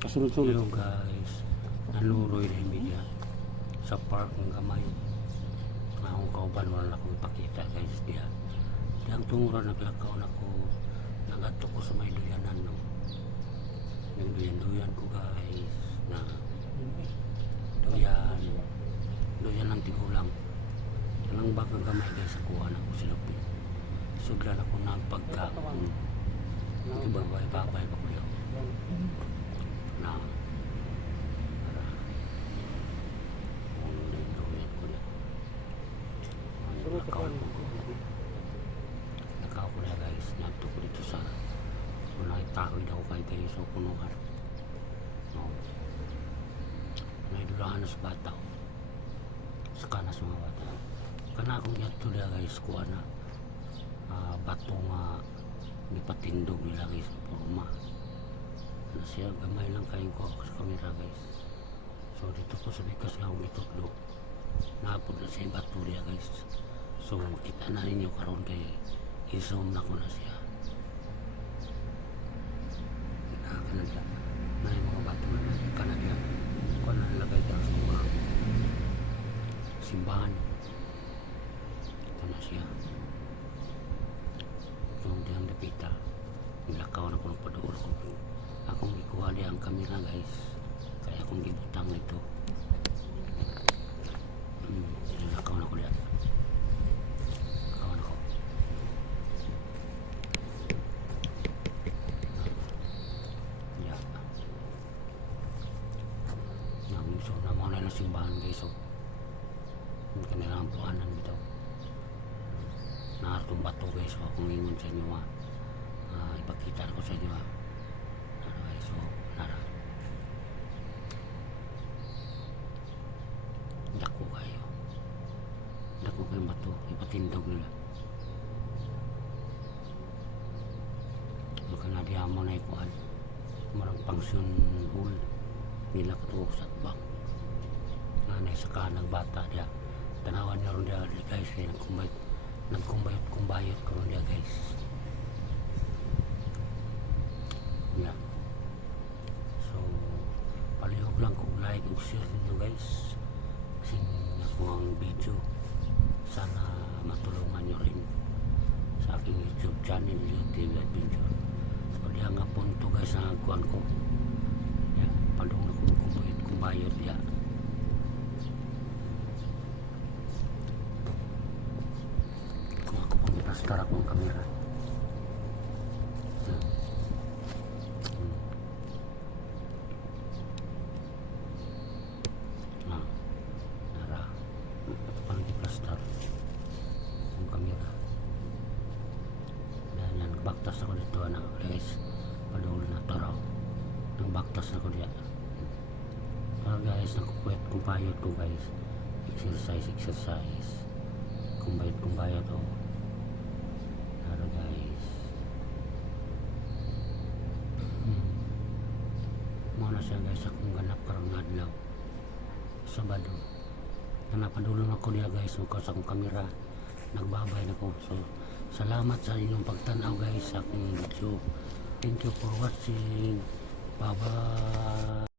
Kasunod-sunod. Hello guys, naluroy na media sa park ng gamay. Akong kauban wala akong ipakita guys diya. Diyang tungura naglakaw na ko, nagato ko sa may duyanan no. Yung duyan ko guys na duyan ng tigulang. Talang bag ng gamay guys sa kuha na ko silupin. Sudlan ako nagpagkaon. Babay pa ko diyo. Na nakaw ko na guys, nato ko dito sa unay tahoy daw kay kayo sa punuhan no naidulahan na sa bata sa kanas mga bata kana akong yato na guys kuha na bato nga nipatindog nila guys sa forma na siya gamay lang kayo ko sa kamera guys. So dito po sa bikas nga akong itutlo naapod na siya yung bato niya guys. So makita na ninyo karon kay i-zoom na ko na siya kanadya na yung mga bato na natin kanadya kung nalagay dyan sa mga simbahan ito na siya. So diyan dapita nilakaw na ko ng padool ko akong ikuha diya ang kamera guys kaya akong gibutang nito nilakaw na ko diya so namo na lang simbahan guys. So kanilang puanan bitaw naartong bato guys. So akong ingon sa inyo ipakita ko sa inyo guys. So nara dako kayo bato ipatindog nila maka na diya mo na ikuan marang pangsyon hall nila ko sa bang nanay sa kanang bata dia tanawan na ron dia guys kaya nagkumbayot ko ron dia guys yeah. So palihog lang kung like ug share nyo guys kasi ako ang video sana matulungan nyo rin sa aking YouTube channel YouTube Adventure. So diya nga punto guys na kuan ko padung na kumbayot ya kung ako pang iplastar akong kamera nara pang iplastar akong kamera dan yan baktas ako dito anak guys padung na taraw nang baktas ako diya. Guys, kumpayot ko guys. Exercise. Kumpayot oh. Nara guys. Muna siya guys akong ganap karong adlaw. Sabado. Napadulong ako niya guys so sa akong kamera. Nagbabay na ko. So salamat sa inyong pagtanaw guys sa aking video. Thank you for watching. Bye bye.